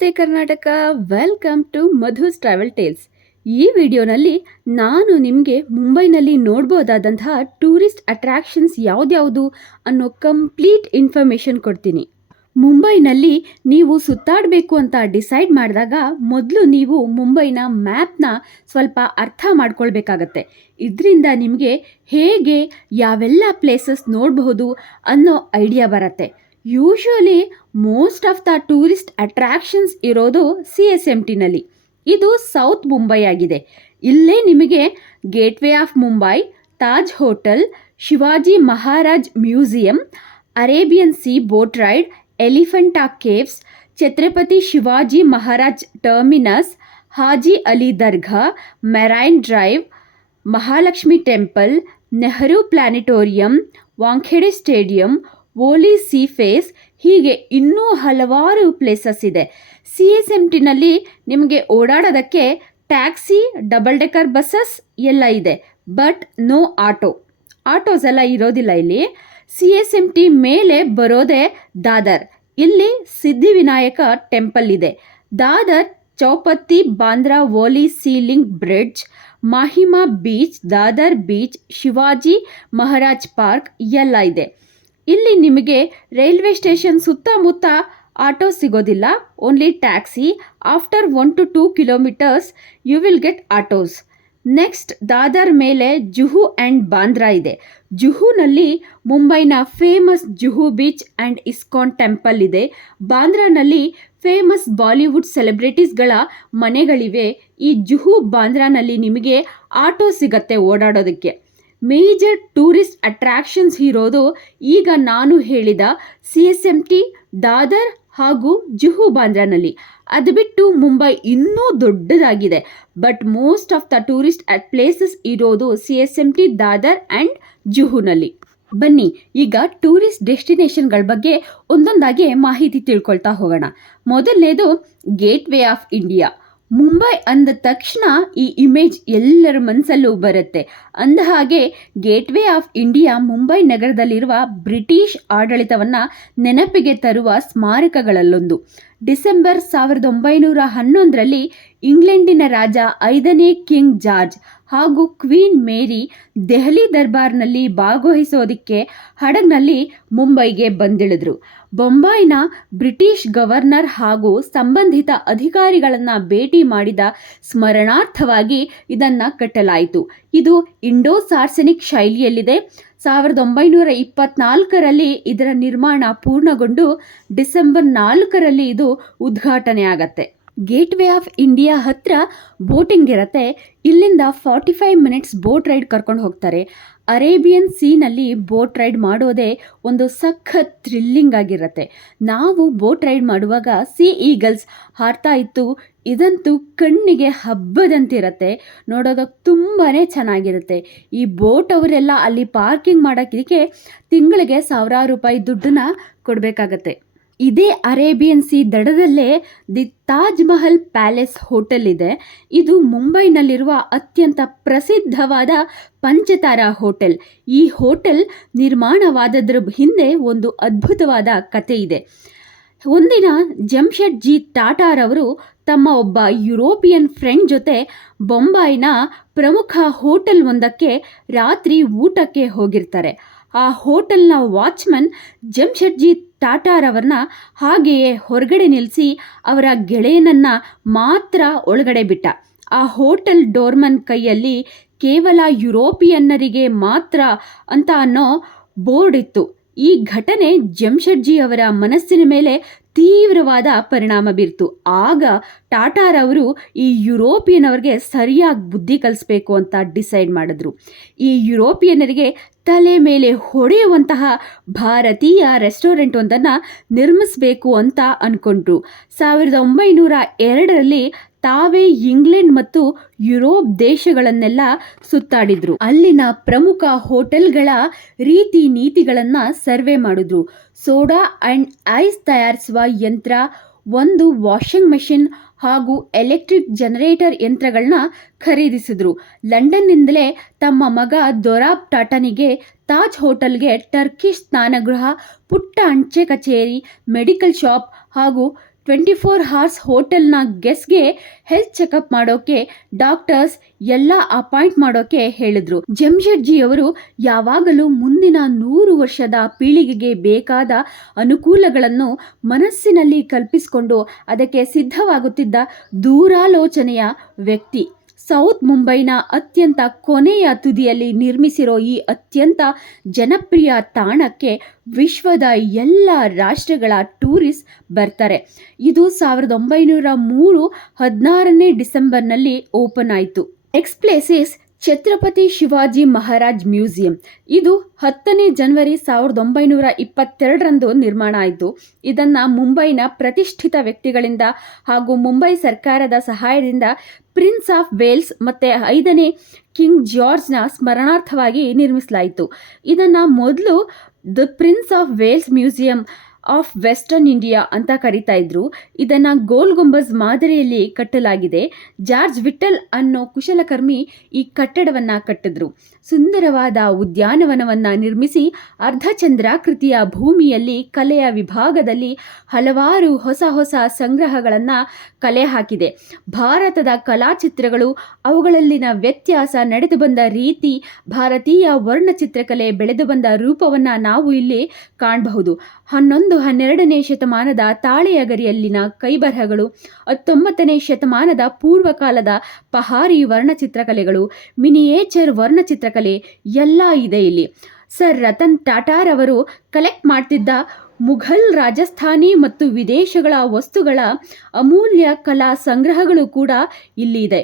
ನಮಸ್ತೆ Karnataka, welcome to Madhu's travel tales. ಈ ವಿಡಿಯೋನಲ್ಲಿ ನಾನು ನಿಮಗೆ ಮುಂಬೈನಲ್ಲಿ ನೋಡ್ಬೋದಾದಂತಹ ಟೂರಿಸ್ಟ್ ಅಟ್ರಾಕ್ಷನ್ಸ್ ಯಾವ್ದ್ಯಾವುದು ಅನ್ನೋ ಕಂಪ್ಲೀಟ್ ಇನ್ಫಾರ್ಮೇಷನ್ ಕೊಡ್ತೀನಿ. ಮುಂಬೈನಲ್ಲಿ ನೀವು ಸುತ್ತಾಡಬೇಕು ಅಂತ ಡಿಸೈಡ್ ಮಾಡಿದಾಗ ಮೊದಲು ನೀವು ಮುಂಬೈನ ಮ್ಯಾಪ್ನ ಸ್ವಲ್ಪ ಅರ್ಥ ಮಾಡ್ಕೊಳ್ಬೇಕಾಗತ್ತೆ. ಇದರಿಂದ ನಿಮಗೆ ಹೇಗೆ ಯಾವೆಲ್ಲ ಪ್ಲೇಸಸ್ ನೋಡಬಹುದು ಅನ್ನೋ ಐಡಿಯಾ ಬರುತ್ತೆ. Usually most of the tourist attractions ಇರೋದು CSMTನಲ್ಲಿ. ಇದು ಸೌತ್ ಮುಂಬೈ ಆಗಿದೆ. ಇಲ್ಲೇ ನಿಮಗೆ gateway of Mumbai, Taj hotel, Shivaji Maharaj museum, Arabian sea boat ride, Elephanta caves, Chhatrapati Shivaji Maharaj terminus, Haji Ali Dargah, marine drive, Mahalakshmi temple, Nehru planetarium, Wankhede stadium, Worli sea face, ಹೀಗೆ ಇನ್ನೂ ಹಲವಾರು ಪ್ಲೇಸಸ್ ಇದೆ. CSMTನಲ್ಲಿ ನಿಮಗೆ ಓಡಾಡೋದಕ್ಕೆ ಟ್ಯಾಕ್ಸಿ, ಡಬಲ್ ಡೆಕ್ಕರ್ ಬಸ್ಸಸ್ ಎಲ್ಲ ಇದೆ. ಬಟ್ ನೋ ಆಟೋಸ್ ಎಲ್ಲ ಇರೋದಿಲ್ಲ ಇಲ್ಲಿ. CSMT ಮೇಲೆ ಬರೋದೇ ದಾದರ್. ಇಲ್ಲಿ ಸಿದ್ಧಿವಿನಾಯಕ ಟೆಂಪಲ್ ಇದೆ. Dadar Chowpatty, Bandra Worli sea link bridge, Mahim beach, Dadar beach, Shivaji Maharaj park ಎಲ್ಲ ಇದೆ. ಇಲ್ಲಿ ನಿಮಗೆ ರೈಲ್ವೆ ಸ್ಟೇಷನ್ ಸುತ್ತಮುತ್ತ ಆಟೋ ಸಿಗೋದಿಲ್ಲ, only taxi. After 1 to 2 kilometers you will get autos. Next Dadar ಮೇಲೆ ಜುಹು ಆ್ಯಂಡ್ ಬಾಂದ್ರಾ ಇದೆ. ಜುಹುನಲ್ಲಿ ಮುಂಬೈನ famous Juhu beach and ISKCON temple ಇದೆ. ಬಾಂದ್ರಾನಲ್ಲಿ ಫೇಮಸ್ ಬಾಲಿವುಡ್ ಸೆಲೆಬ್ರಿಟೀಸ್ಗಳ ಮನೆಗಳಿವೆ. ಈ ಜುಹು ಬಾಂದ್ರಾನಲ್ಲಿ ನಿಮಗೆ ಆಟೋ ಸಿಗತ್ತೆ ಓಡಾಡೋದಕ್ಕೆ. ಮೇಜರ್ ಟೂರಿಸ್ಟ್ ಅಟ್ರಾಕ್ಷನ್ಸ್ ಇರೋದು ಈಗ ನಾನು ಹೇಳಿದ CSMT, ದಾದರ್ ಹಾಗೂ ಜುಹು ಬಾಂದ್ರಾನಲ್ಲಿ. ಅದು ಬಿಟ್ಟು ಮುಂಬೈ ಇನ್ನೂ ದೊಡ್ಡದಾಗಿದೆ. But most of the tourist places ಇರೋದು CSMT, ದಾದರ್ ಆ್ಯಂಡ್ ಜುಹುನಲ್ಲಿ. ಬನ್ನಿ ಈಗ ಟೂರಿಸ್ಟ್ ಡೆಸ್ಟಿನೇಷನ್ಗಳ ಬಗ್ಗೆ ಒಂದೊಂದಾಗಿ ಮಾಹಿತಿ ತಿಳ್ಕೊಳ್ತಾ ಹೋಗೋಣ. ಮೊದಲನೇದು ಗೇಟ್ವೇ ಆಫ್ ಇಂಡಿಯಾ. ಮುಂಬೈ ಅಂದ ತಕ್ಷಣ ಈ ಇಮೇಜ್ ಎಲ್ಲರ ಮನಸ್ಸಲ್ಲೂ ಬರುತ್ತೆ. ಅಂದ ಹಾಗೆ ಗೇಟ್ವೇ ಆಫ್ ಇಂಡಿಯಾ ಮುಂಬೈ ನಗರದಲ್ಲಿರುವ ಬ್ರಿಟಿಷ್ ಆಡಳಿತವನ್ನು ನೆನಪಿಗೆ ತರುವ ಸ್ಮಾರಕಗಳಲ್ಲೊಂದು. ಡಿಸೆಂಬರ್ 1911ರಲ್ಲಿ ಇಂಗ್ಲೆಂಡಿನ ರಾಜ 5ನೇ ಕಿಂಗ್ ಜಾರ್ಜ್ ಹಾಗೂ ಕ್ವೀನ್ ಮೇರಿ ದೆಹಲಿ ದರ್ಬಾರ್ನಲ್ಲಿ ಭಾಗವಹಿಸೋದಕ್ಕೆ ಹಡಗ್ನಲ್ಲಿ ಮುಂಬೈಗೆ ಬಂದಿಳಿದ್ರು. ಬೊಂಬಾಯಿನ ಬ್ರಿಟಿಷ್ ಗವರ್ನರ್ ಹಾಗೂ ಸಂಬಂಧಿತ ಅಧಿಕಾರಿಗಳನ್ನು ಭೇಟಿ ಮಾಡಿದ ಸ್ಮರಣಾರ್ಥವಾಗಿ ಇದನ್ನು ಕಟ್ಟಲಾಯಿತು. ಇದು ಇಂಡೋ ಸಾರ್ಸೆನಿಕ್ ಶೈಲಿಯಲ್ಲಿದೆ. 1924ರಲ್ಲಿ ಇದರ ನಿರ್ಮಾಣ ಪೂರ್ಣಗೊಂಡು ಡಿಸೆಂಬರ್ 4ರಲ್ಲಿ ಇದು ಉದ್ಘಾಟನೆ ಆಗತ್ತೆ. ಗೇಟ್ವೇ ಆಫ್ ಇಂಡಿಯಾ ಹತ್ರ ಬೋಟಿಂಗ್ ಇರುತ್ತೆ. ಇಲ್ಲಿಂದ 45 ಮಿನಿಟ್ಸ್ ಬೋಟ್ ರೈಡ್ ಕರ್ಕೊಂಡು ಹೋಗ್ತಾರೆ. ಅರೇಬಿಯನ್ ಸೀನಲ್ಲಿ ಬೋಟ್ ರೈಡ್ ಮಾಡೋದೇ ಒಂದು ಸಖತ್ ಥ್ರಿಲ್ಲಿಂಗ್ ಆಗಿರುತ್ತೆ. ನಾವು ಬೋಟ್ ರೈಡ್ ಮಾಡುವಾಗ ಸೀ ಈಗಲ್ಸ್ ಹಾರ್ತಾ ಇತ್ತು. ಇದಂತೂ ಕಣ್ಣಿಗೆ ಹಬ್ಬದಂತಿರುತ್ತೆ. ನೋಡೋದಕ್ಕೆ ತುಂಬಾ ಚೆನ್ನಾಗಿರುತ್ತೆ. ಈ ಬೋಟ್ ಅವರೆಲ್ಲ ಅಲ್ಲಿ ಪಾರ್ಕಿಂಗ್ ಮಾಡೋಕ್ಕೆ ತಿಂಗಳಿಗೆ ₹1000 ದುಡ್ಡನ್ನ ಕೊಡಬೇಕಾಗತ್ತೆ. ಇದೇ ಅರೇಬಿಯನ್ ಸಿ ದಡದಲ್ಲೇ the Taj Mahal palace hotel ಇದೆ. ಇದು ಮುಂಬೈನಲ್ಲಿರುವ ಅತ್ಯಂತ ಪ್ರಸಿದ್ಧವಾದ ಪಂಚತಾರಾ ಹೋಟೆಲ್. ಈ ಹೋಟೆಲ್ ನಿರ್ಮಾಣವಾದದ್ರ ಹಿಂದೆ ಒಂದು ಅದ್ಭುತವಾದ ಕತೆ ಇದೆ. ಒಂದಿನ ಜಮ್ಶೆಡ್ಜಿ ಟಾಟಾರವರು ತಮ್ಮ ಒಬ್ಬ ಯುರೋಪಿಯನ್ ಫ್ರೆಂಡ್ ಜೊತೆ ಬೊಂಬಾಯಿನ ಪ್ರಮುಖ ಹೋಟೆಲ್ ಒಂದಕ್ಕೆ ರಾತ್ರಿ ಊಟಕ್ಕೆ ಹೋಗಿರ್ತಾರೆ. ಆ ಹೋಟೆಲ್ನ ವಾಚ್ಮನ್ ಜಮ್ಶೆಡ್ಜಿ ಟಾಟಾರವ್ರನ್ನ ಹಾಗೆಯೇ ಹೊರಗಡೆ ನಿಲ್ಲಿಸಿ ಅವರ ಗೆಳೆಯನನ್ನು ಮಾತ್ರ ಒಳಗಡೆ ಬಿಟ್ಟ. ಆ ಹೋಟೆಲ್ ಡೋರ್ಮನ್ ಕೈಯಲ್ಲಿ ಕೇವಲ ಯುರೋಪಿಯನ್ನರಿಗೆ ಮಾತ್ರ ಅಂತ ಅನ್ನೋ ಬೋರ್ಡ್ ಇತ್ತು. ಈ ಘಟನೆ ಜಮ್ಶೆಡ್ಜಿ ಅವರ ಮನಸ್ಸಿನ ಮೇಲೆ ತೀವ್ರವಾದ ಪರಿಣಾಮ ಬೀರ್ತು. ಆಗ ಟಾಟಾರವರು ಈ ಯುರೋಪಿಯನ್ ಅವರಿಗೆ ಸರಿಯಾಗಿ ಬುದ್ಧಿ ಕಲಿಸ್ಬೇಕು ಅಂತ ಡಿಸೈಡ್ ಮಾಡಿದ್ರು. ಈ ಯುರೋಪಿಯನ್ನರಿಗೆ ತಲೆ ಮೇಲೆ ಹೊಡೆಯುವಂತಹ ಭಾರತೀಯ ರೆಸ್ಟೋರೆಂಟ್ ಒಂದನ್ನು ನಿರ್ಮಿಸಬೇಕು ಅಂತ ಅಂದ್ಕೊಂಡ್ರು. 1902ರಲ್ಲಿ ತಾವೇ ಇಂಗ್ಲೆಂಡ್ ಮತ್ತು ಯುರೋಪ್ ದೇಶಗಳನ್ನೆಲ್ಲ ಸುತ್ತಾಡಿದ್ರು. ಅಲ್ಲಿನ ಪ್ರಮುಖ ಹೋಟೆಲ್ಗಳ ರೀತಿ ನೀತಿಗಳನ್ನು ಸರ್ವೆ ಮಾಡಿದ್ರು. ಸೋಡಾ ಆ್ಯಂಡ್ ಐಸ್ ತಯಾರಿಸುವ ಯಂತ್ರ, ಒಂದು ವಾಷಿಂಗ್ ಮೆಷಿನ್ ಹಾಗೂ ಎಲೆಕ್ಟ್ರಿಕ್ ಜನರೇಟರ್ ಯಂತ್ರಗಳನ್ನ ಖರೀದಿಸಿದ್ರು. ಲಂಡನ್ನಿಂದಲೇ ತಮ್ಮ ಮಗ ದೊರಾಬ್ ಟಾಟಾನಿಗೆ ತಾಜ್ ಹೋಟೆಲ್ಗೆ ಟರ್ಕಿಶ್ ಸ್ನಾನಗೃಹ, ಪುಟ್ಟ ಅಂಚೆ ಕಚೇರಿ, ಮೆಡಿಕಲ್ ಶಾಪ್ ಹಾಗೂ 24 hours ಹೋಟೆಲ್ನ ಗೆಸ್ಟ್ಗೆ ಹೆಲ್ತ್ ಚೆಕಪ್ ಮಾಡೋಕೆ ಡಾಕ್ಟರ್ಸ್ ಎಲ್ಲ ಅಪಾಯಿಂಟ್ ಮಾಡೋಕೆ ಹೇಳಿದ್ರು. ಜಮ್ಶೆಡ್ಜಿ ಅವರು ಯಾವಾಗಲೂ ಮುಂದಿನ 100 ವರ್ಷದ ಪೀಳಿಗೆಗೆ ಬೇಕಾದ ಅನುಕೂಲಗಳನ್ನು ಮನಸ್ಸಿನಲ್ಲಿ ಕಲ್ಪಿಸಿಕೊಂಡು ಅದಕ್ಕೆ ಸಿದ್ಧವಾಗುತ್ತಿದ್ದ ದೂರಾಲೋಚನೆಯ ವ್ಯಕ್ತಿ. ಸೌತ್ ಮುಂಬೈನ ಅತ್ಯಂತ ಕೊನೆಯ ತುದಿಯಲ್ಲಿ ನಿರ್ಮಿಸಿರೋ ಈ ಅತ್ಯಂತ ಜನಪ್ರಿಯ ತಾಣಕ್ಕೆ ವಿಶ್ವದ ಎಲ್ಲ ರಾಷ್ಟ್ರಗಳ ಟೂರಿಸ್ಟ್ ಬರ್ತಾರೆ. ಇದು 1903 16ನೇ ಡಿಸೆಂಬರ್ನಲ್ಲಿ ಓಪನ್ ಆಯಿತು. Next place is Chhatrapati Shivaji Maharaj museum. ಇದು 10ನೇ ಜನವರಿ 1922ರಂದು ನಿರ್ಮಾಣ ಆಯಿತು. ಇದನ್ನು ಮುಂಬೈನ ಪ್ರತಿಷ್ಠಿತ ವ್ಯಕ್ತಿಗಳಿಂದ ಹಾಗೂ ಮುಂಬೈ ಸರ್ಕಾರದ ಸಹಾಯದಿಂದ ಪ್ರಿನ್ಸ್ ಆಫ್ ವೇಲ್ಸ್ ಮತ್ತು 5ನೇ ಕಿಂಗ್ ಜಾರ್ಜ್ನ ಸ್ಮರಣಾರ್ಥವಾಗಿ ನಿರ್ಮಿಸಲಾಯಿತು. ಇದನ್ನು ಮೊದಲು the prince of Wales museum of western India ಅಂತ ಕರೀತಾ ಇದ್ರು. ಇದನ್ನು ಗೋಲ್ ಗುಂಬಜ್ ಮಾದರಿಯಲ್ಲಿ ಕಟ್ಟಲಾಗಿದೆ. ಜಾರ್ಜ್ ವಿಟ್ಟಲ್ ಅನ್ನೋ ಕುಶಲಕರ್ಮಿ ಈ ಕಟ್ಟಡವನ್ನು ಕಟ್ಟಿದ್ರು. ಸುಂದರವಾದ ಉದ್ಯಾನವನವನ್ನು ನಿರ್ಮಿಸಿ ಅರ್ಧಚಂದ್ರಾಕೃತಿಯ ಭೂಮಿಯಲ್ಲಿ ಕಲೆಯ ವಿಭಾಗದಲ್ಲಿ ಹಲವಾರು ಹೊಸ ಹೊಸ ಸಂಗ್ರಹಗಳನ್ನು ಕಲೆ ಹಾಕಿದೆ. ಭಾರತದ ಕಲಾಚಿತ್ರಗಳು, ಅವುಗಳಲ್ಲಿನ ವ್ಯತ್ಯಾಸ, ನಡೆದು ಬಂದ ರೀತಿ, ಭಾರತೀಯ ವರ್ಣಚಿತ್ರಕಲೆ ಬೆಳೆದು ಬಂದ ರೂಪವನ್ನು ನಾವು ಇಲ್ಲಿ ಕಾಣಬಹುದು. 11-12ನೇ ಶತಮಾನದ ತಾಳೆಯ ಗರಿಯಲ್ಲಿನ ಕೈಬರಹಗಳು, 19ನೇ ಶತಮಾನದ ಪೂರ್ವಕಾಲದ ಪಹಾರಿ ವರ್ಣಚಿತ್ರಕಲೆಗಳು, ಮಿನಿಯೇಚರ್ ವರ್ಣಚಿತ್ರಕಲೆ ಎಲ್ಲ ಇದೆ ಇಲ್ಲಿ. ಸರ್ ರತನ್ ಟಾಟಾರ್ ಅವರು ಕಲೆಕ್ಟ್ ಮಾಡ್ತಿದ್ದ ಮುಘಲ್, ರಾಜಸ್ಥಾನಿ ಮತ್ತು ವಿದೇಶಗಳ ವಸ್ತುಗಳ ಅಮೂಲ್ಯ ಕಲಾ ಸಂಗ್ರಹಗಳು ಕೂಡ ಇಲ್ಲಿ ಇದೆ.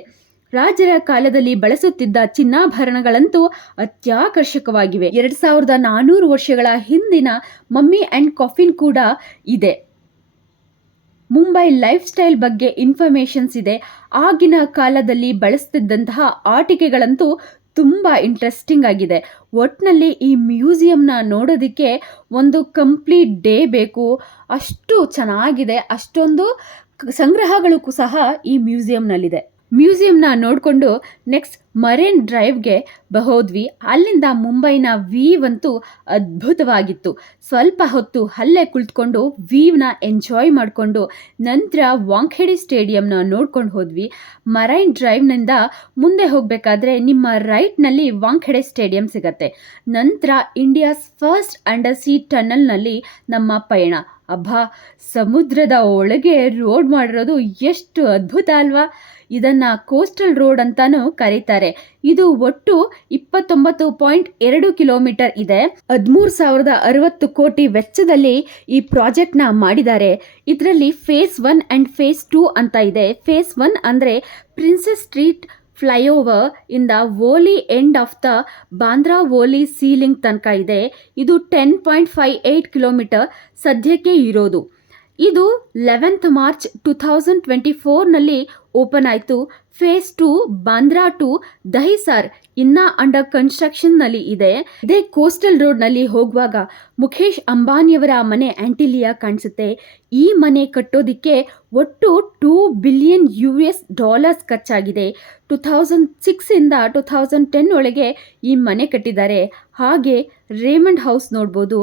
ರಾಜರ ಕಾಲದಲ್ಲಿ ಬಳಸುತ್ತಿದ್ದ ಚಿನ್ನಾಭರಣಗಳಂತೂ ಅತ್ಯಾಕರ್ಷಕವಾಗಿವೆ. 2400 ವರ್ಷಗಳ ಹಿಂದಿನ ಮಮ್ಮಿ ಆ್ಯಂಡ್ ಕಾಫಿನ್ ಕೂಡ ಇದೆ. ಮುಂಬೈ ಲೈಫ್ ಸ್ಟೈಲ್ ಬಗ್ಗೆ ಇನ್ಫಾರ್ಮೇಷನ್ಸ್ ಇದೆ. ಆಗಿನ ಕಾಲದಲ್ಲಿ ಬಳಸ್ತಿದ್ದಂತಹ ಆಟಿಕೆಗಳಂತೂ ತುಂಬ ಇಂಟ್ರೆಸ್ಟಿಂಗ್ ಆಗಿದೆ. ಒಟ್ಟಿನಲ್ಲಿ ಈ ಮ್ಯೂಸಿಯಂನ ನೋಡೋದಕ್ಕೆ ಒಂದು ಕಂಪ್ಲೀಟ್ ಡೇ ಬೇಕು, ಅಷ್ಟು ಚೆನ್ನಾಗಿದೆ. ಅಷ್ಟೊಂದು ಸಂಗ್ರಹಗಳು ಸಹ ಈ ಮ್ಯೂಸಿಯಂನಲ್ಲಿದೆ. ಮ್ಯೂಸಿಯಂನ ನೋಡಿಕೊಂಡು ನೆಕ್ಸ್ಟ್ ಮರೈನ್ ಡ್ರೈವ್ಗೆ ಹೋದ್ವಿ. ಅಲ್ಲಿಂದ ಮುಂಬೈನ ವೀವ್ ಅಂತೂ ಅದ್ಭುತವಾಗಿತ್ತು. ಸ್ವಲ್ಪ ಹೊತ್ತು ಅಲ್ಲೇ ಕುಳಿತುಕೊಂಡು ವೀವ್ನ ಎಂಜಾಯ್ ಮಾಡಿಕೊಂಡು ನಂತರ ವಾಂಖೆಡೆ ಸ್ಟೇಡಿಯಂನ ನೋಡ್ಕೊಂಡು ಹೋದ್ವಿ. ಮರೈನ್ ಡ್ರೈವ್ನಿಂದ ಮುಂದೆ ಹೋಗಬೇಕಾದ್ರೆ ನಿಮ್ಮ ರೈಟ್ನಲ್ಲಿ ವಾಂಖೆಡೆ ಸ್ಟೇಡಿಯಂ ಸಿಗತ್ತೆ. ನಂತರ ಇಂಡಿಯಾಸ್ ಫಸ್ಟ್ ಅಂಡರ್ ಸೀ ಟನಲ್ನಲ್ಲಿ ನಮ್ಮ ಪಯಣ. ಅಬ್ಬಾ, ಸಮುದ್ರದ ಒಳಗೆ ರೋಡ್ ಮಾಡಿರೋದು ಎಷ್ಟು ಅದ್ಭುತ ಅಲ್ವಾ. ಇದನ್ನು ಕೋಸ್ಟಲ್ ರೋಡ್ ಅಂತಾನೂ ಕರೀತಾರೆ. ಇದು ಒಟ್ಟು 29.2 ಕಿಲೋಮೀಟರ್ ಇದೆ. 13,060 ಕೋಟಿ ವೆಚ್ಚದಲ್ಲಿ ಈ ಪ್ರಾಜೆಕ್ಟ್ನ ಮಾಡಿದ್ದಾರೆ. ಇದರಲ್ಲಿ ಫೇಸ್ 1 ಆ್ಯಂಡ್ ಫೇಸ್ 2 ಅಂತ ಇದೆ. ಫೇಸ್ 1 ಅಂದರೆ ಪ್ರಿನ್ಸೆಸ್ ಸ್ಟ್ರೀಟ್ ಫ್ಲೈಓವರ್ ಇಂದ Worli end of the Bandra Worli sea link ತನಕ ಇದೆ. ಇದು 10.58 ಕಿಲೋಮೀಟರ್ ಸದ್ಯಕ್ಕೆ ಇರೋದು. ಇದು 11th ಮಾರ್ಚ್ 2024ನಲ್ಲಿ ಓಪನ್ ಆಯಿತು. ಫೇಸ್ 2 ಬಾಂದ್ರಾ ಟು ದಹಿಸರ್ ಇನ್ನ ಅಂಡರ್ ಕನ್ಸ್ಟ್ರಕ್ಷನ್ನಲ್ಲಿ ಇದೆ. ಇದೇ ಕೋಸ್ಟಲ್ ರೋಡ್ನಲ್ಲಿ ಹೋಗುವಾಗ ಮುಖೇಶ್ ಅಂಬಾನಿಯವರ ಮನೆ ಆಂಟಿಲಿಯಾ ಕಾಣಿಸುತ್ತೆ. ಈ ಮನೆ ಕಟ್ಟೋದಿಕ್ಕೆ ಒಟ್ಟು $2 ಬಿಲಿಯನ್ ಖರ್ಚಾಗಿದೆ. 2006ಇಂದ 2010 ಒಳಗೆ ಈ ಮನೆ ಕಟ್ಟಿದ್ದಾರೆ. ಹಾಗೆ ರೇಮಂಡ್ ಹೌಸ್ ನೋಡ್ಬೋದು.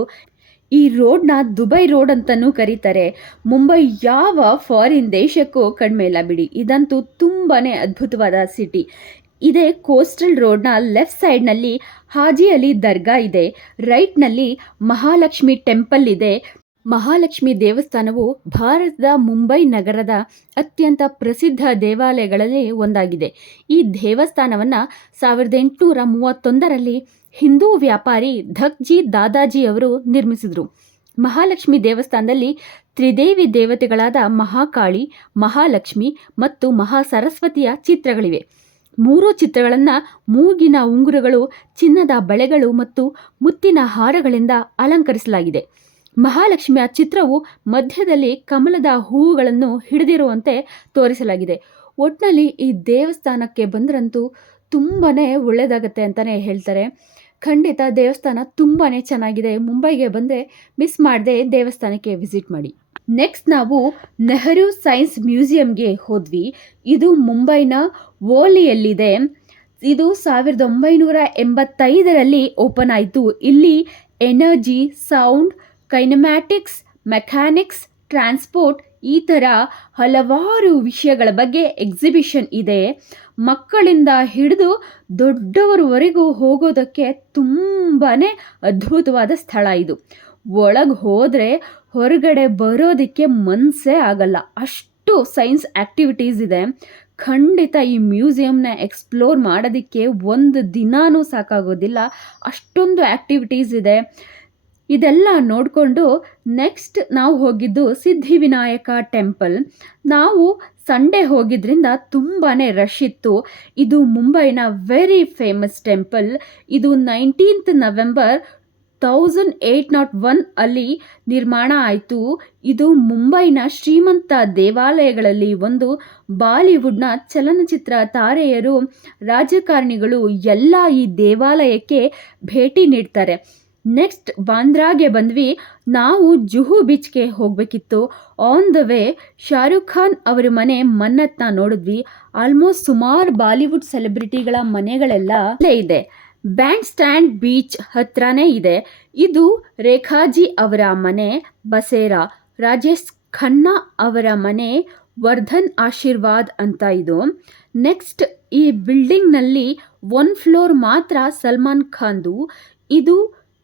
ಈ ರೋಡ್ನ ದುಬೈ ರೋಡ್ ಅಂತಲೂ ಕರೀತಾರೆ. ಮುಂಬೈ ಯಾವ ಫಾರಿನ್ ದೇಶಕ್ಕೂ ಕಡಿಮೆ ಇಲ್ಲ ಬಿಡಿ. ಇದಂತೂ ತುಂಬಾ ಅದ್ಭುತವಾದ ಸಿಟಿ. ಇದೇ ಕೋಸ್ಟಲ್ ರೋಡ್ನ ಲೆಫ್ಟ್ ಸೈಡ್ನಲ್ಲಿ ಹಾಜಿ ಅಲಿ ದರ್ಗಾ ಇದೆ. ರೈಟ್ನಲ್ಲಿ ಮಹಾಲಕ್ಷ್ಮಿ ಟೆಂಪಲ್ ಇದೆ. ಮಹಾಲಕ್ಷ್ಮಿ ದೇವಸ್ಥಾನವು ಭಾರತದ ಮುಂಬೈ ನಗರದ ಅತ್ಯಂತ ಪ್ರಸಿದ್ಧ ದೇವಾಲಯಗಳಲ್ಲಿ ಒಂದಾಗಿದೆ. ಈ ದೇವಸ್ಥಾನವನ್ನು 1831ರಲ್ಲಿ ಹಿಂದೂ ವ್ಯಾಪಾರಿ ಧಕ್ಜಿ ದಾದಾಜಿ ಅವರು ನಿರ್ಮಿಸಿದರು. ಮಹಾಲಕ್ಷ್ಮಿ ದೇವಸ್ಥಾನದಲ್ಲಿ ತ್ರಿದೇವಿ ದೇವತೆಗಳಾದ ಮಹಾಕಾಳಿ, ಮಹಾಲಕ್ಷ್ಮಿ ಮತ್ತು ಮಹಾಸರಸ್ವತಿಯ ಚಿತ್ರಗಳಿವೆ. 3 ಚಿತ್ರಗಳನ್ನು ಮೂಗಿನ ಉಂಗುರಗಳು, ಚಿನ್ನದ ಬಳೆಗಳು ಮತ್ತು ಮುತ್ತಿನ ಹಾರಗಳಿಂದ ಅಲಂಕರಿಸಲಾಗಿದೆ. ಮಹಾಲಕ್ಷ್ಮಿಯ ಚಿತ್ರವು ಮಧ್ಯದಲ್ಲಿ ಕಮಲದ ಹೂವುಗಳನ್ನು ಹಿಡಿದಿರುವಂತೆ ತೋರಿಸಲಾಗಿದೆ. ಒಟ್ಟಿನಲ್ಲಿ ಈ ದೇವಸ್ಥಾನಕ್ಕೆ ಬಂದ್ರಂತೂ ತುಂಬಾ ಒಳ್ಳೆಯದಾಗತ್ತೆ ಅಂತಲೇ ಹೇಳ್ತಾರೆ. ಖಂಡಿತ ದೇವಸ್ಥಾನ ತುಂಬಾ ಚೆನ್ನಾಗಿದೆ. ಮುಂಬೈಗೆ ಬಂದರೆ ಮಿಸ್ ಮಾಡದೆ ದೇವಸ್ಥಾನಕ್ಕೆ ವಿಸಿಟ್ ಮಾಡಿ. ನೆಕ್ಸ್ಟ್ ನಾವು ನೆಹರು ಸೈನ್ಸ್ ಮ್ಯೂಸಿಯಂಗೆ ಹೋದ್ವಿ. ಇದು ಮುಂಬೈನ ವೋಲಿಯಲ್ಲಿದೆ. ಇದು 1985ರಲ್ಲಿ ಓಪನ್ ಆಯಿತು. ಇಲ್ಲಿ ಎನರ್ಜಿ, ಸೌಂಡ್, ಕೈನಮ್ಯಾಟಿಕ್ಸ್, ಮೆಕ್ಯಾನಿಕ್ಸ್, ಟ್ರಾನ್ಸ್ಪೋರ್ಟ್ ಈ ಥರ ಹಲವಾರು ವಿಷಯಗಳ ಬಗ್ಗೆ ಎಕ್ಸಿಬಿಷನ್ ಇದೆ. ಮಕ್ಕಳಿಂದ ಹಿಡಿದು ದೊಡ್ಡವರವರೆಗೂ ಹೋಗೋದಕ್ಕೆ ತುಂಬಾ ಅದ್ಭುತವಾದ ಸ್ಥಳ ಇದು. ಒಳಗೆ ಹೋದರೆ ಹೊರಗಡೆ ಬರೋದಕ್ಕೆ ಮನಸ್ಸೇ ಆಗಲ್ಲ, ಅಷ್ಟು ಸೈನ್ಸ್ ಆ್ಯಕ್ಟಿವಿಟೀಸ್ ಇದೆ. ಖಂಡಿತ ಈ ಮ್ಯೂಸಿಯಂನ ಎಕ್ಸ್ಪ್ಲೋರ್ ಮಾಡೋದಕ್ಕೆ ಒಂದು ದಿನಾನೂ ಸಾಕಾಗೋದಿಲ್ಲ, ಅಷ್ಟೊಂದು ಆ್ಯಕ್ಟಿವಿಟೀಸ್ ಇದೆ. ಇದೆಲ್ಲ ನೋಡಿಕೊಂಡು ನೆಕ್ಸ್ಟ್ ನಾವು ಹೋಗಿದ್ದು ಸಿದ್ಧಿವಿನಾಯಕ ಟೆಂಪಲ್. ನಾವು ಸಂಡೇ ಹೋಗಿದ್ರಿಂದ ತುಂಬಾ ರಶ್ ಇತ್ತು. ಇದು ಮುಂಬೈನ ವೆರಿ ಫೇಮಸ್ ಟೆಂಪಲ್. ಇದು 19th ನವೆಂಬರ್ 1801 ಅಲ್ಲಿ ನಿರ್ಮಾಣ ಆಯಿತು. ಇದು ಮುಂಬೈನ ಶ್ರೀಮಂತ ದೇವಾಲಯಗಳಲ್ಲಿ ಒಂದು. ಬಾಲಿವುಡ್ನ ಚಲನಚಿತ್ರ ತಾರೆಯರು, ರಾಜಕಾರಣಿಗಳು ಎಲ್ಲ ಈ ದೇವಾಲಯಕ್ಕೆ ಭೇಟಿ ನೀಡ್ತಾರೆ. ನೆಕ್ಸ್ಟ್ ಬಾಂದ್ರಾಗೆ ಬಂದ್ವಿ. ನಾವು ಜುಹು ಬೀಚ್ಗೆ ಹೋಗಬೇಕಿತ್ತು. On the way Shahrukh Khan ಅವರ ಮನೆ ಮನ್ನತ್ನ ನೋಡಿದ್ವಿ. ಆಲ್ಮೋಸ್ಟ್ ಸುಮಾರು ಬಾಲಿವುಡ್ ಸೆಲೆಬ್ರಿಟಿಗಳ ಮನೆಗಳೆಲ್ಲ ಅಲ್ಲೇ ಇದೆ. ಬ್ಯಾಂಡ್ ಸ್ಟ್ಯಾಂಡ್ ಬೀಚ್ ಹತ್ರನೇ ಇದೆ. ಇದು ರೇಖಾಜಿ ಅವರ ಮನೆ ಬಸೇರಾ. ರಾಜೇಶ್ ಖನ್ನಾ ಅವರ ಮನೆ ವರ್ಧನ್ ಆಶೀರ್ವಾದ್ ಅಂತ ಇದು. ನೆಕ್ಸ್ಟ್ ಈ ಬಿಲ್ಡಿಂಗ್ನಲ್ಲಿ 1 ಫ್ಲೋರ್ ಮಾತ್ರ ಸಲ್ಮಾನ್ ಖಾನ್ದು. ಇದು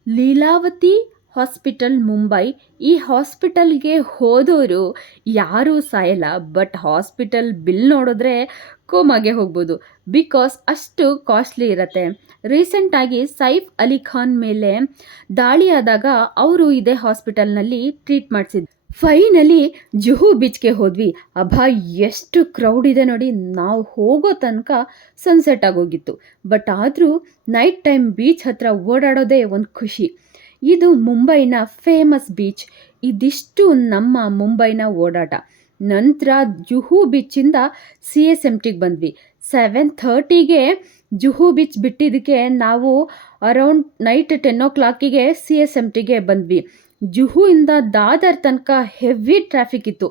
ಲೀಲಾವತಿ ಹಾಸ್ಪಿಟಲ್ ಮುಂಬೈ. ಈ ಹಾಸ್ಪಿಟಲ್ಗೆ ಹೋದವರು ಯಾರೂ ಸಾಯಲ್ಲ, ಬಟ್ ಹಾಸ್ಪಿಟಲ್ ಬಿಲ್ ನೋಡಿದ್ರೆ ಕೋಮಾಗೆ ಹೋಗ್ಬೋದು, ಬಿಕಾಸ್ ಅಷ್ಟು ಕಾಸ್ಟ್ಲಿ ಇರುತ್ತೆ. ರೀಸೆಂಟಾಗಿ ಸೈಫ್ ಅಲಿ ಖಾನ್ ಮೇಲೆ ದಾಳಿಯಾದಾಗ ಅವರು ಇದೇ ಹಾಸ್ಪಿಟಲ್ನಲ್ಲಿ ಟ್ರೀಟ್ ಮಾಡಿಸಿದ್ರು. ಫೈನಲಿ ಜುಹು ಬೀಚ್ಗೆ ಹೋದ್ವಿ. ಅಬ್ಬಾ ಎಷ್ಟು ಕ್ರೌಡ್ ಇದೆ ನೋಡಿ. ನಾವು ಹೋಗೋ ತನಕ ಸನ್ಸೆಟ್ ಆಗೋಗಿತ್ತು, ಬಟ್ ಆದರೂ ನೈಟ್ ಟೈಮ್ ಬೀಚ್ ಹತ್ರ ಓಡಾಡೋದೇ ಒಂದು ಖುಷಿ. ಇದು ಮುಂಬೈನ ಫೇಮಸ್ ಬೀಚ್. ಇದಿಷ್ಟು ನಮ್ಮ ಮುಂಬೈನ ಓಡಾಟ. ನಂತರ ಜುಹು ಬೀಚಿಂದ CSMTಗೆ ಬಂದ್ವಿ. 7:30ಗೆ ಜುಹು ಬೀಚ್ ಬಿಟ್ಟಿದ್ದಕ್ಕೆ ನಾವು ಅರೌಂಡ್ ನೈಟ್ 10 o'clockಗೆ CSMTಗೆ ಬಂದ್ವಿ. ಜುಹುಯಿಂದ ದಾದರ್ ತನಕ ಹೆವಿ ಟ್ರಾಫಿಕ್ ಇತ್ತು.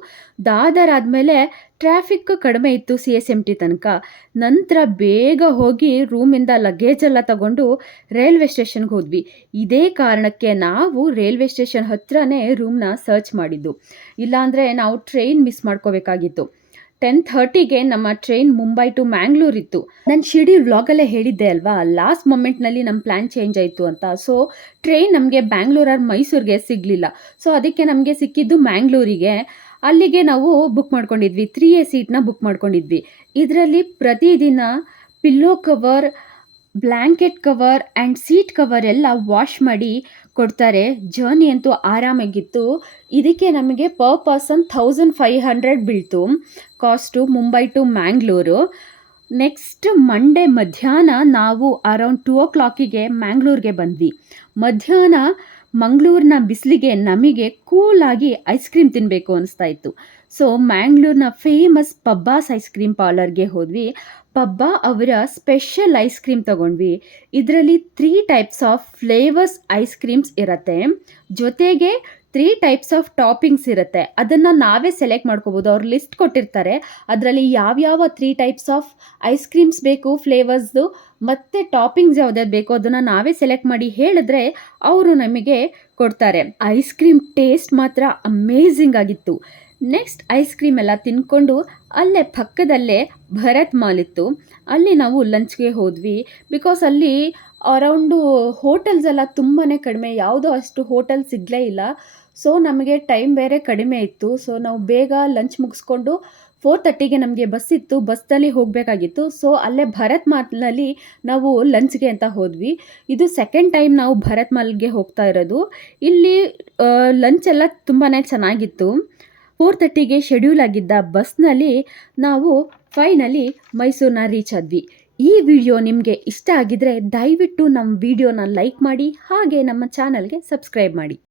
ದಾದರ್ ಆದಮೇಲೆ ಟ್ರಾಫಿಕ್ ಕಡಿಮೆ ಇತ್ತು CSMT ತನಕ. ನಂತರ ಬೇಗ ಹೋಗಿ ರೂಮಿಂದ ಲಗೇಜ್ ಎಲ್ಲ ತಗೊಂಡು ರೈಲ್ವೆ ಸ್ಟೇಷನ್ಗೆ ಹೋದ್ವಿ. ಇದೇ ಕಾರಣಕ್ಕೆ ನಾವು ರೈಲ್ವೆ ಸ್ಟೇಷನ್ ಹತ್ರನೇ ರೂಮ್ನ ಸರ್ಚ್ ಮಾಡಿದ್ದು, ಇಲ್ಲಾಂದರೆ ನಾವು ಟ್ರೈನ್ ಮಿಸ್ ಮಾಡ್ಕೋಬೇಕಾಗಿತ್ತು. 10:30ಗೆ ನಮ್ಮ ಟ್ರೈನ್ ಮುಂಬೈ ಟು ಮ್ಯಾಂಗ್ಳೂರ್ ಇತ್ತು. ನಾನು ಶಿರ್ಡಿ ವ್ಲಾಗಲ್ಲೇ ಹೇಳಿದ್ದೆ ಅಲ್ವಾ, ಲಾಸ್ಟ್ ಮೊಮೆಂಟ್ನಲ್ಲಿ ನಮ್ಮ ಪ್ಲ್ಯಾನ್ ಚೇಂಜ್ ಆಯಿತು ಅಂತ. ಸೊ ಟ್ರೈನ್ ನಮಗೆ ಬ್ಯಾಂಗ್ಳೂರ್ ಆರ್ ಮೈಸೂರಿಗೆ ಸಿಗಲಿಲ್ಲ. ಸೊ ಅದಕ್ಕೆ ನಮಗೆ ಸಿಕ್ಕಿದ್ದು ಮ್ಯಾಂಗ್ಳೂರಿಗೆ. ಅಲ್ಲಿಗೆ ನಾವು ಬುಕ್ ಮಾಡ್ಕೊಂಡಿದ್ವಿ, 3A ಸೀಟ್ನ ಬುಕ್ ಮಾಡ್ಕೊಂಡಿದ್ವಿ. ಇದರಲ್ಲಿ ಪ್ರತಿದಿನ pillow cover, blanket cover and seat cover ಎಲ್ಲ ವಾಶ್ ಮಾಡಿ ಕೊಡ್ತಾರೆ. ಜರ್ನಿ ಅಂತೂ ಆರಾಮಾಗಿತ್ತು. ಇದಕ್ಕೆ ನಮಗೆ ಪರ್ ಪರ್ಸನ್ 1500 ಬೀಳ್ತು cost Mumbai to Mangalore. Next Monday ಮಧ್ಯಾಹ್ನ ನಾವು ಅರೌಂಡ್ 2 o'clockಗೆ ಮ್ಯಾಂಗ್ಳೂರ್ಗೆ ಬಂದ್ವಿ. ಮಧ್ಯಾಹ್ನ ಮಂಗಳೂರಿನ ಬಿಸಿಲಿಗೆ ನಮಗೆ ಕೂಲಾಗಿ ಐಸ್ ಕ್ರೀಮ್ ತಿನ್ನಬೇಕು ಅನಿಸ್ತಾ ಇತ್ತು. ಸೊ ಮ್ಯಾಂಗ್ಳೂರಿನ ಫೇಮಸ್ ಪಬ್ಬಾಸ್ ಐಸ್ ಕ್ರೀಮ್ ಪಾರ್ಲರ್ಗೆ ಹೋದ್ವಿ. ಪಬ್ಬಾ ಅವರ ಸ್ಪೆಷಲ್ ಐಸ್ ಕ್ರೀಮ್ ತೊಗೊಂಡ್ವಿ. ಇದರಲ್ಲಿ 3 types of flavours ice creams ಇರುತ್ತೆ, ಜೊತೆಗೆ 3 ಟೈಪ್ಸ್ ಆಫ್ ಟಾಪಿಂಗ್ಸ್ ಇರುತ್ತೆ. ಅದನ್ನು ನಾವೇ ಸೆಲೆಕ್ಟ್ ಮಾಡ್ಕೋಬೋದು. ಅವ್ರು ಲಿಸ್ಟ್ ಕೊಟ್ಟಿರ್ತಾರೆ, ಅದರಲ್ಲಿ ಯಾವ್ಯಾವ 3 ಟೈಪ್ಸ್ ಆಫ್ ಐಸ್ ಕ್ರೀಮ್ಸ್ ಬೇಕು, ಫ್ಲೇವರ್ಸ್ದು, ಮತ್ತು ಟಾಪಿಂಗ್ಸ್ ಯಾವ್ದಾದ್ರು ಬೇಕು ಅದನ್ನು ನಾವೇ ಸೆಲೆಕ್ಟ್ ಮಾಡಿ ಹೇಳಿದ್ರೆ ಅವರು ನಮಗೆ ಕೊಡ್ತಾರೆ. ಐಸ್ ಕ್ರೀಮ್ ಟೇಸ್ಟ್ ಮಾತ್ರ ಅಮೇಝಿಂಗ್ ಆಗಿತ್ತು. ನೆಕ್ಸ್ಟ್ ಐಸ್ ಕ್ರೀಮ್ ಎಲ್ಲ ತಿನ್ಕೊಂಡು ಅಲ್ಲೇ ಪಕ್ಕದಲ್ಲೇ ಭರತ್ ಮಾಲ್ ಇತ್ತು, ಅಲ್ಲಿ ನಾವು ಲಂಚ್ಗೆ ಹೋದ್ವಿ. ಬಿಕಾಸ್ ಅಲ್ಲಿ ಅರೌಂಡು ಹೋಟೆಲ್ಸ್ ಎಲ್ಲ ತುಂಬಾ ಕಡಿಮೆ, ಯಾವುದೋ ಅಷ್ಟು ಹೋಟೆಲ್ ಸಿಗಲೇ ಇಲ್ಲ. ಸೊ ನಮಗೆ ಟೈಮ್ ಬೇರೆ ಕಡಿಮೆ ಇತ್ತು. ಸೊ ನಾವು ಬೇಗ ಲಂಚ್ ಮುಗಿಸ್ಕೊಂಡು 4:30ಗೆ ನಮಗೆ ಬಸ್ ಇತ್ತು, ಬಸ್ಸಲ್ಲಿ ಹೋಗಬೇಕಾಗಿತ್ತು. ಸೊ ಅಲ್ಲೇ ಭರತ್ ಮಾಲ್ನಲ್ಲಿ ನಾವು ಲಂಚ್ಗೆ ಅಂತ ಹೋದ್ವಿ. ಇದು ಸೆಕೆಂಡ್ ಟೈಮ್ ನಾವು ಭರತ್ ಮಾಲ್ಗೆ ಹೋಗ್ತಾ ಇರೋದು. ಇಲ್ಲಿ ಲಂಚ್ ಎಲ್ಲ ತುಂಬಾ ಚೆನ್ನಾಗಿತ್ತು. 4:30ಗೆ ಶೆಡ್ಯೂಲ್ ಆಗಿದ್ದ ಬಸ್ನಲ್ಲಿ ನಾವು ಫೈನಲಿ ಮೈಸೂರನ್ನ ರೀಚ್ ಆದ್ವಿ. ಈ ವಿಡಿಯೋ ನಿಮಗೆ ಇಷ್ಟ ಆಗಿದ್ರೆ ದಯವಿಟ್ಟು ನಮ್ಮ ವಿಡಿಯೋನ ಲೈಕ್ ಮಾಡಿ, ಹಾಗೆ ನಮ್ಮ ಚಾನಲ್ಗೆ ಸಬ್ಸ್ಕ್ರೈಬ್ ಮಾಡಿ.